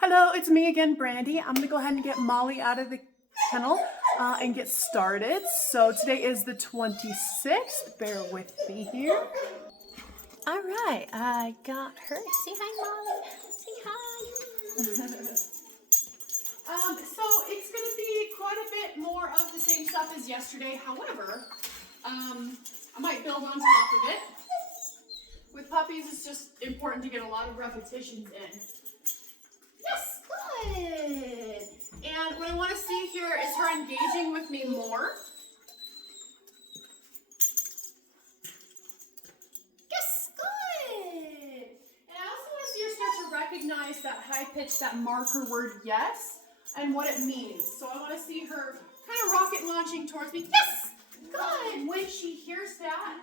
Hello, it's me again, Brandy. I'm gonna go ahead and get Molly out of the kennel and get started. So today is the 26th. Bear with me here. All right, I got her. Say hi, Molly. Say hi. So it's gonna be quite a bit more of the same stuff as yesterday. However, I might build on top of it. With puppies, it's just important to get a lot of repetitions in. Yes, good. And what I want to see here is her engaging with me more. Yes, good. And I also want to see her start to recognize that high pitch, that marker word yes, and what it means. So I want to see her kind of rocket launching towards me. Yes, good. When she hears that,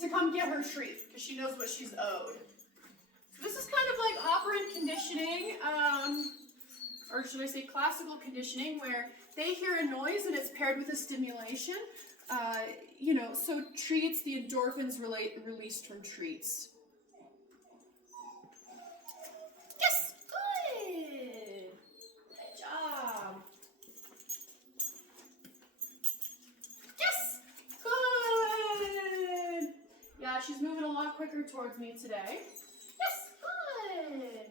to come get her treat, because she knows what she's owed. This is kind of like operant conditioning, or should I say classical conditioning, where they hear a noise and it's paired with a stimulation. So treats, the endorphins released from treats. Yes, good. Good job. Yes, good. Yeah, she's moving a lot quicker towards me today. Yes, good.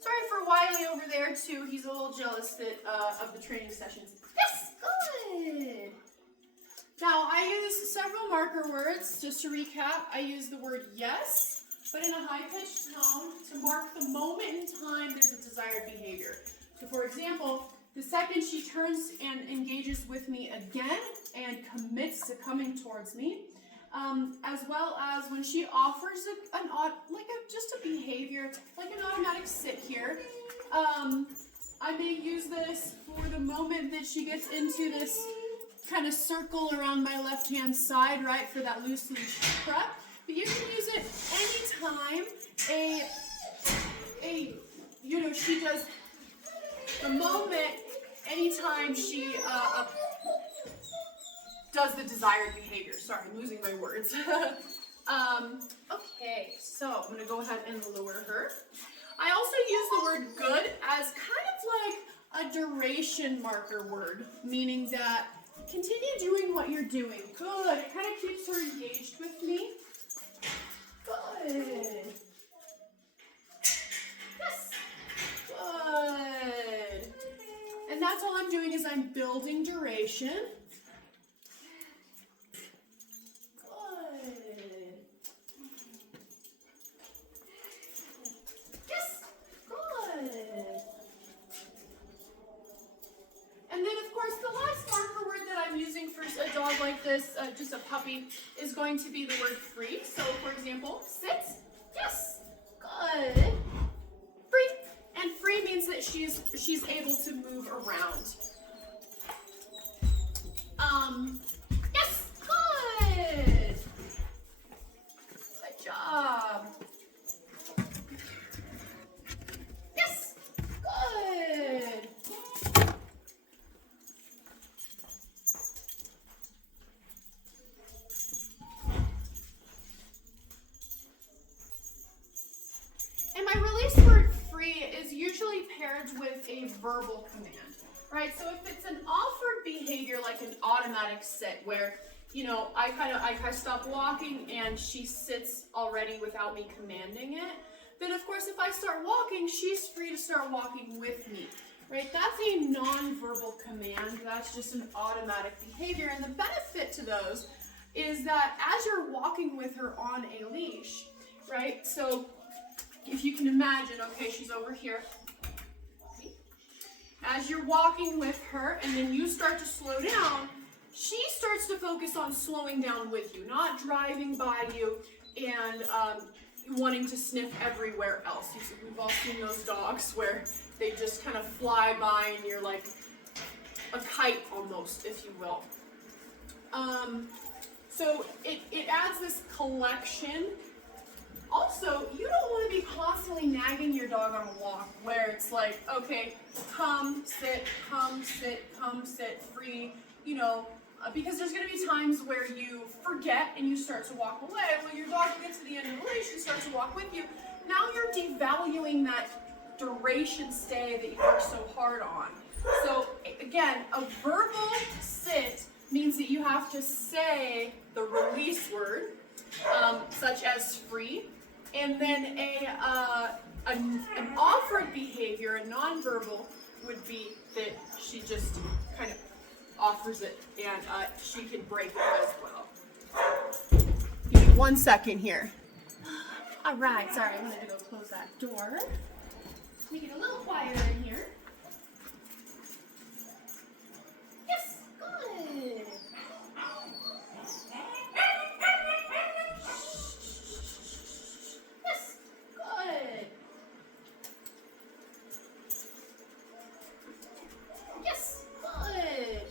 Sorry for Wiley over there too. He's a little jealous that of the training sessions. Yes, good. Now I use several marker words. Just to recap, I use the word yes, but in a high-pitched tone to mark the moment in time there's a desired behavior. So for example, the second she turns and engages with me again and commits to coming towards me, as well as when she offers just a behavior, like an automatic sit here. I may use this for the moment that she gets into this kind of circle around my left-hand side, right, for that loose leash prep. But you can use it anytime she does the moment, anytime she does the desired behavior. Sorry, I'm losing my words. Okay, so I'm gonna go ahead and lower her. I also use the word good as kind of like a duration marker word, meaning that continue doing what you're doing. Good, it kind of keeps her engaged with me. Good. Yes, good. And that's all I'm doing is I'm building duration. And then, of course, the last marker word that I'm using for a dog like this, just a puppy, is going to be the word free. So, for example, sit. Yes. Good. Free. And free means that she's able to move around. Yes. Good. Good job. Yes. Good. And my release word free is usually paired with a verbal command, right? So if it's an offered behavior like an automatic sit where, I stop walking and she sits already without me commanding it, then of course if I start walking, she's free to start walking with me, right? That's a non-verbal command. That's just an automatic behavior. And the benefit to those is that as you're walking with her on a leash, right? So if you can imagine, okay, she's over here. As you're walking with her and then you start to slow down, she starts to focus on slowing down with you, not driving by you and wanting to sniff everywhere else. We've all seen those dogs where they just kind of fly by and you're like a kite almost, if you will. So it adds this collection. Also, you don't want to be constantly nagging your dog on a walk where it's like, okay, come, sit, free, because there's going to be times where you forget and you start to walk away. Well, your dog gets to the end of the leash and starts to walk with you. Now you're devaluing that duration stay that you work so hard on. So again, a verbal sit means that you have to say the release word, such as free, and then an offered behavior, a nonverbal, would be that she just kind of offers it, and she can break it as well. Give me 1 second here. All right, sorry, I wanted to go close that door. Make it a little quieter in here. Yes, good. Yes, good. Yes, good.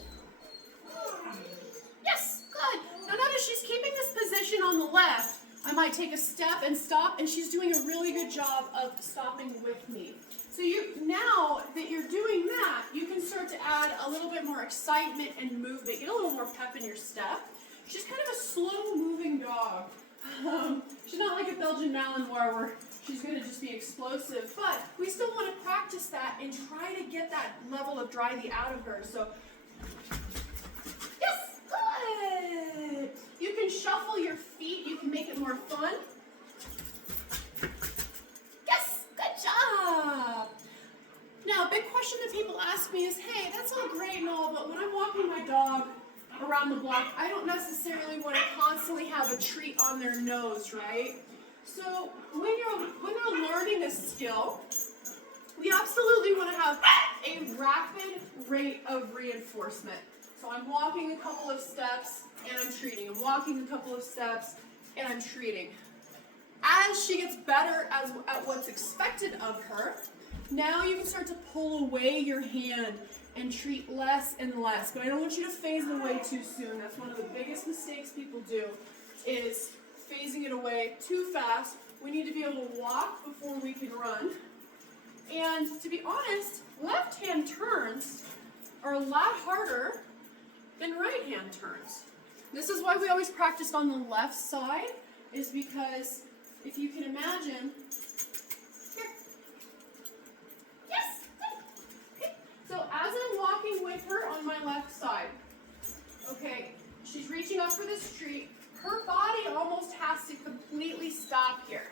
Yes, good. Now notice she's keeping this position on the left. I might take a step and stop, and she's doing a really good job of stopping with me. So now that you're doing that, you can start to add a little bit more excitement and movement. Get a little more pep in your step. She's kind of a slow-moving dog. She's not like a Belgian Malinois where she's going to just be explosive, but we still want to practice that and try to get that level of drivey out of her. So, yes, good. You can shuffle your feet. You can make it more fun. Yes, good job. Now, a big question that people ask me is, hey, that's all great and all, but when I'm walking my dog around the block, I don't necessarily want to constantly have a treat on their nose, right? So when they're learning a skill, we absolutely want to have a rapid rate of reinforcement. So I'm walking a couple of steps and I'm treating. I'm walking a couple of steps and I'm treating. As she gets better at what's expected of her, now you can start to pull away your hand and treat less and less. But I don't want you to phase it away too soon. That's one of the biggest mistakes people do, is phasing it away too fast. We need to be able to walk before we can run. And to be honest, left-hand turns are a lot harder than right-hand turns. This is why we always practiced on the left side, is because if you can imagine, here. Yes, good. Okay. So as I'm walking with her on my left side, okay, she's reaching up for this treat. Her body almost has to completely stop here.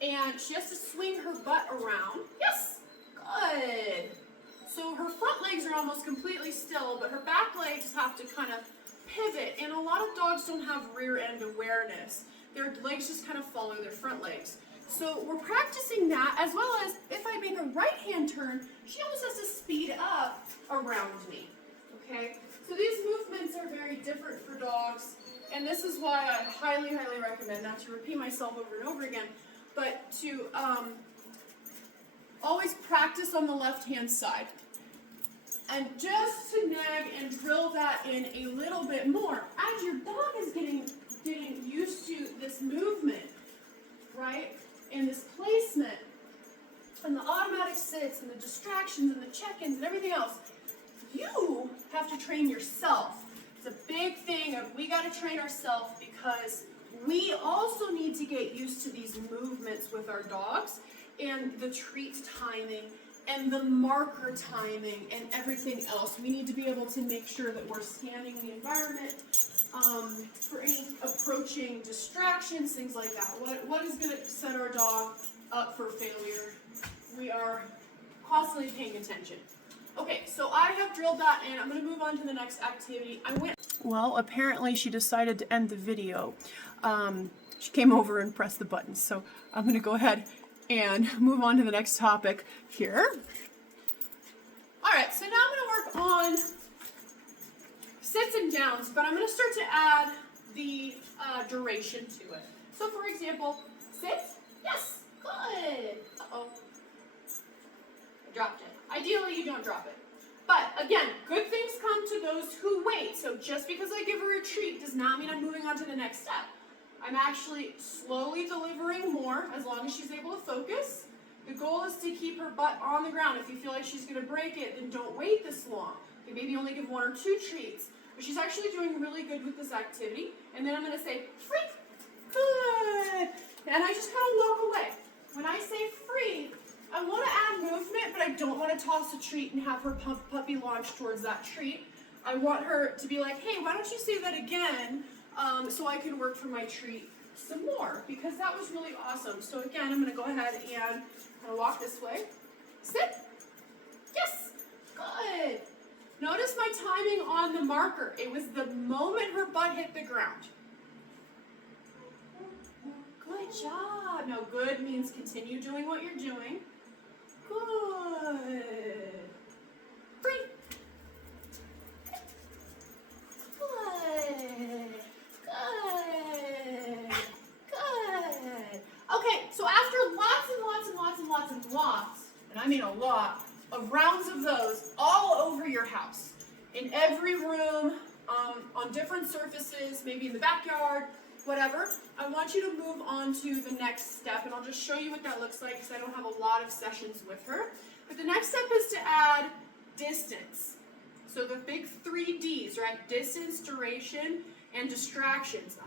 And she has to swing her butt around. Yes, good. So her front legs are almost completely still, but her back legs have to kind of pivot. And a lot of dogs don't have rear end awareness. Their legs just kind of follow their front legs. So we're practicing that, as well as if I make a right hand turn, she almost has to speed up around me. Okay? So these movements are very different for dogs, and this is why I highly, highly recommend, not to repeat myself over and over again, but to always practice on the left-hand side. And just to nag and drill that in a little bit more, as your dog is getting used to this movement, right, and this placement, and the automatic sits, and the distractions, and the check-ins, and everything else, you have to train yourself. It's a big thing of we got to train ourselves, because we also need to get used to these movements with our dogs, and the treat timing, and the marker timing, and everything else. We need to be able to make sure that we're scanning the environment for any approaching distractions, things like that. What is going to set our dog up for failure? We are constantly paying attention. Okay, so I have drilled that in. I'm going to move on to the next activity. Well, apparently she decided to end the video. She came over and pressed the button, so I'm going to go ahead and move on to the next topic here. All right, so now I'm going to work on sits and downs, but I'm going to start to add the duration to it. So for example, sits, yes, good. Uh-oh, I dropped it. Ideally, you don't drop it. But again, good things come to those who wait. So just because I give her a treat does not mean I'm moving on to the next step. I'm actually slowly delivering more as long as she's able to focus. The goal is to keep her butt on the ground. If you feel like she's going to break it, then don't wait this long. Okay, maybe only give 1 or 2 treats. But she's actually doing really good with this activity. And then I'm going to say, free, good. And I just kind of walk away. When I say free, I want I don't want to toss a treat and have her puppy launch towards that treat. I want her to be like, hey, why don't you say that again so I can work for my treat some more, because that was really awesome. So again, I'm going to go ahead and kind of walk this way. Sit. Yes. Good. Notice my timing on the marker. It was the moment her butt hit the ground. Good job. Now good means continue doing what you're doing. Good. Free. Good. Good. Good. Okay, so after lots, and I mean a lot, of rounds of those all over your house, in every room, on different surfaces, maybe in the backyard, whatever, I want you to move on to the next step, and I'll just show you what that looks like because I don't have a lot of sessions with her. But the next step is to add distance. So the big 3 Ds, right? Distance, duration, and distractions.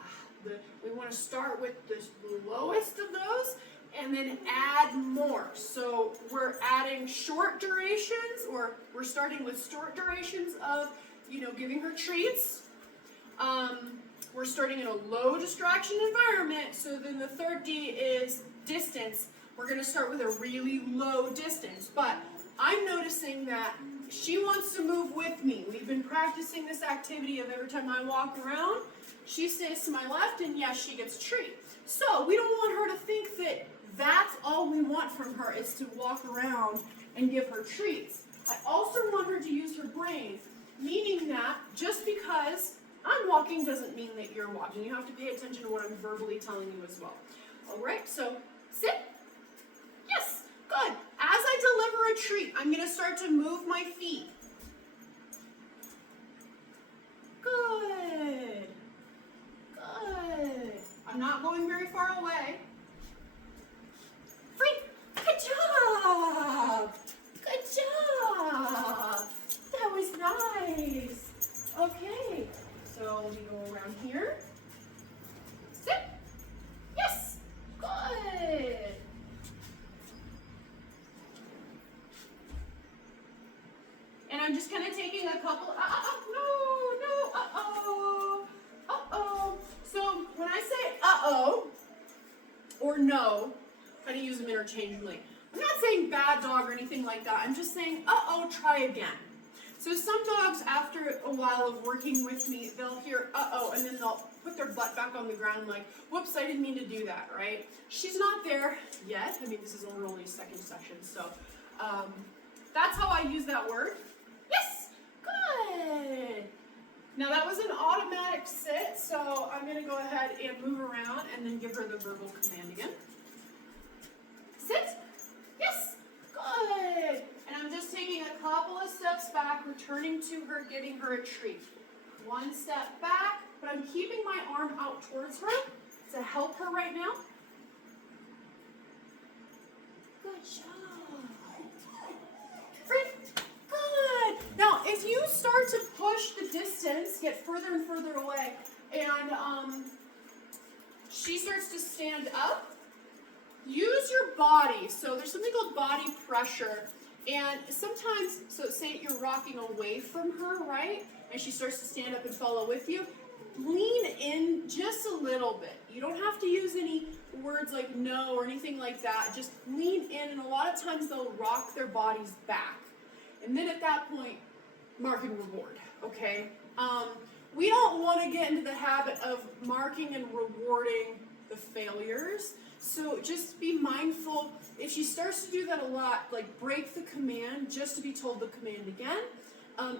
We want to start with the lowest of those and then add more. So we're adding short durations, or we're starting with short durations of, giving her treats. We're starting in a low distraction environment. So then the third D is distance. We're going to start with a really low distance. But I'm noticing that she wants to move with me. We've been practicing this activity of every time I walk around, she stays to my left, and yes, she gets a treat. So we don't want her to think that that's all we want from her is to walk around and give her treats. I also want her to use her brain, meaning that just because I'm walking doesn't mean that you're walking. You have to pay attention to what I'm verbally telling you as well. All right, so sit. Yes, good. As I deliver a treat, I'm going to start to move my feet. Good. Good. I'm not going very far away. Free. Good job. Good job. That was nice. Okay. So we go around here. Sit. Yes. Good. And I'm just kind of taking a couple. Uh-oh. So when I say uh-oh or no, kind of use them interchangeably. I'm not saying bad dog or anything like that. I'm just saying uh-oh, try again. So some dogs, after a while of working with me, they'll hear uh-oh, and then they'll put their butt back on the ground like, whoops, I didn't mean to do that, right? She's not there yet. I mean, this is only second session, so that's how I use that word. Yes, good. Now that was an automatic sit, so I'm going to go ahead and move around and then give her the verbal command again. Sit. Yes, good. And I'm just taking a couple of steps back, returning to her, giving her a treat. One step back, but I'm keeping my arm out towards her to help her right now. Good job. Free. Good. Now, if you start to push the distance, get further and further away, and she starts to stand up, use your body. So there's something called body pressure. And sometimes, so say you're rocking away from her, right? And she starts to stand up and follow with you. Lean in just a little bit. You don't have to use any words like no or anything like that. Just lean in, and a lot of times they'll rock their bodies back. And then at that point, mark and reward, okay? We don't want to get into the habit of marking and rewarding the failures. So just be mindful. If she starts to do that a lot, like break the command just to be told the command again,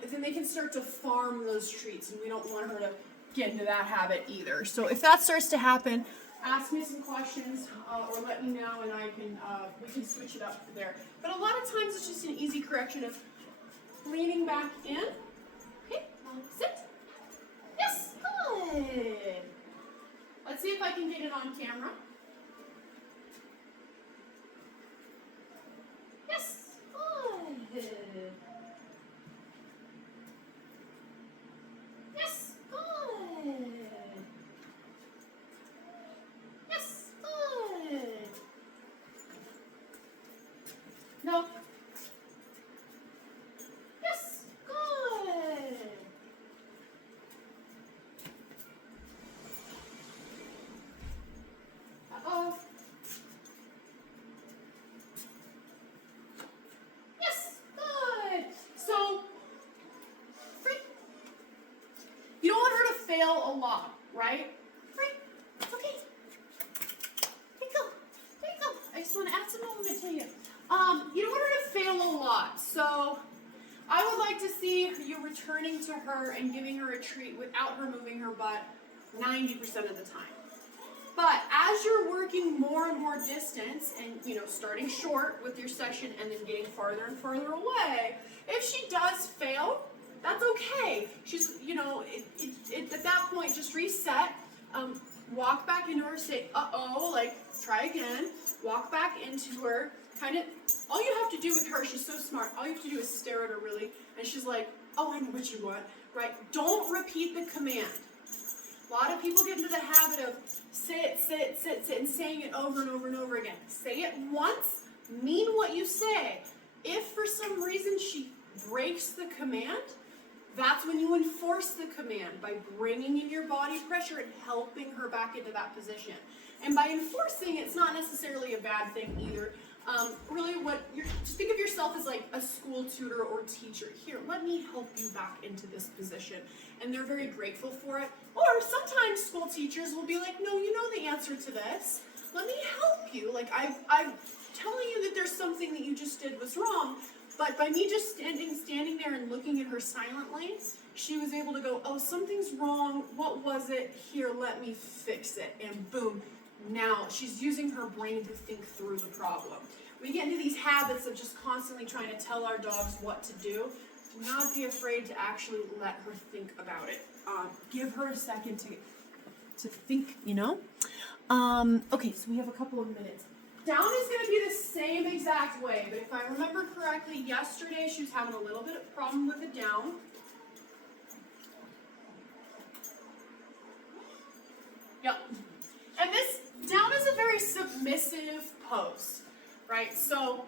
then they can start to farm those treats, and we don't want her to get into that habit either. So if that starts to happen, ask me some questions or let me know, and we can switch it up there. But a lot of times it's just an easy correction of leaning back in. Okay, sit. Yes, good. Let's see if I can get it on camera. Yes, good. Yes, good. Yes, good. No. fail a lot, right? Right? It's okay. There you go. There you go. I just want to add some movement to you. You don't want her to fail a lot, so I would like to see you returning to her and giving her a treat without her moving her butt 90% of the time. But as you're working more and more distance and, starting short with your session and then getting farther and farther away, if she does fail, that's okay. She's, at that point, just reset, walk back into her, say, uh-oh, like, try again, walk back into her, kind of, all you have to do with her, she's so smart, all you have to do is stare at her really, and she's like, oh, I know what you want, right? Don't repeat the command. A lot of people get into the habit of sit, sit, sit, sit, and saying it over and over and over again. Say it once, mean what you say. If for some reason she breaks the command, that's when you enforce the command by bringing in your body pressure and helping her back into that position. And by enforcing, it's not necessarily a bad thing either. Really, just think of yourself as like a school tutor or teacher. Here, let me help you back into this position. And they're very grateful for it. Or sometimes school teachers will be like, no, you know the answer to this. Let me help you. Like, I'm telling you that there's something that you just did was wrong. But by me just standing there and looking at her silently, she was able to go, oh, something's wrong. What was it? Here, let me fix it. And boom. Now she's using her brain to think through the problem. We get into these habits of just constantly trying to tell our dogs what to do. Do not be afraid to actually let her think about it. Give her a second to think, Okay, so we have a couple of minutes. Down is going to be the same exact way, but if I remember correctly, yesterday she was having a little bit of problem with the down. Yep. And this down is a very submissive pose, right? So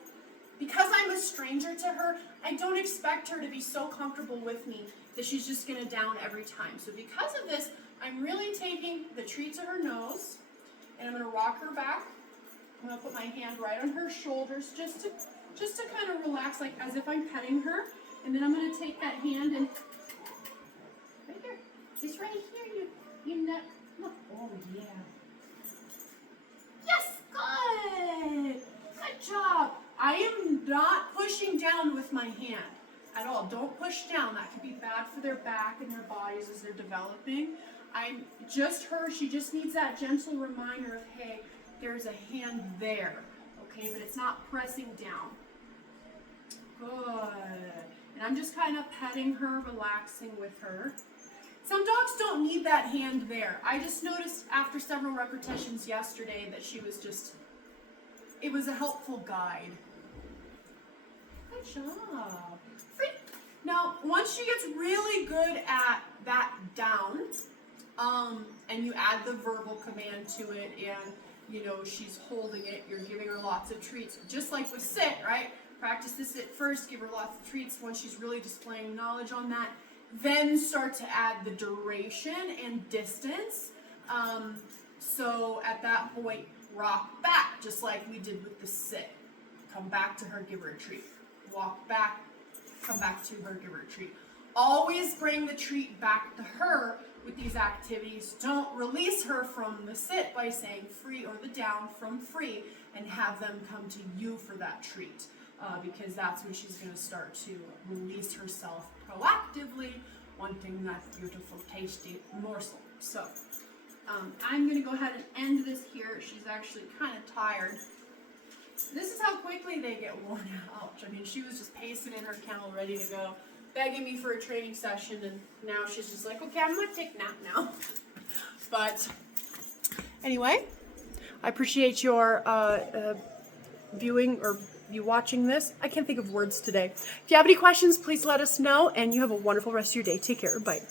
because I'm a stranger to her, I don't expect her to be so comfortable with me that she's just going to down every time. So because of this, I'm really taking the treat to her nose, and I'm going to rock her back. I'm going to put my hand right on her shoulders just to kind of relax, like as if I'm petting her. And then I'm going to take that hand and right here, just right here, you nut. Look, oh yeah. Yes, good. Good job. I am not pushing down with my hand at all. Don't push down. That could be bad for their back and their bodies as they're developing. I'm just her. She just needs that gentle reminder of, hey, there's a hand there. Okay, but it's not pressing down. Good. And I'm just kind of petting her, relaxing with her. Some dogs don't need that hand there. I just noticed after several repetitions yesterday that she was it was a helpful guide. Good job. Free. Now, once she gets really good at that down, and you add the verbal command to it, and she's holding it, you're giving her lots of treats, just like with sit, right? Practice the sit first, give her lots of treats. Once she's really displaying knowledge on that, then start to add the duration and distance. So at that point, rock back, just like we did with the sit. Come back to her, give her a treat. Walk back, come back to her, give her a treat. Always bring the treat back to her with these activities. Don't release her from the sit by saying free or the down from free, and have them come to you for that treat. Because that's when she's going to start to release herself proactively, wanting that beautiful, tasty morsel. So I'm going to go ahead and end this here. She's actually kind of tired. This is how quickly they get worn out. I mean, she was just pacing in her kennel, ready to go, begging me for a training session, and now she's just like, okay, I'm going to take a nap now. But anyway, I appreciate your viewing or you watching this. I can't think of words today. If you have any questions, please let us know, and you have a wonderful rest of your day. Take care. Bye.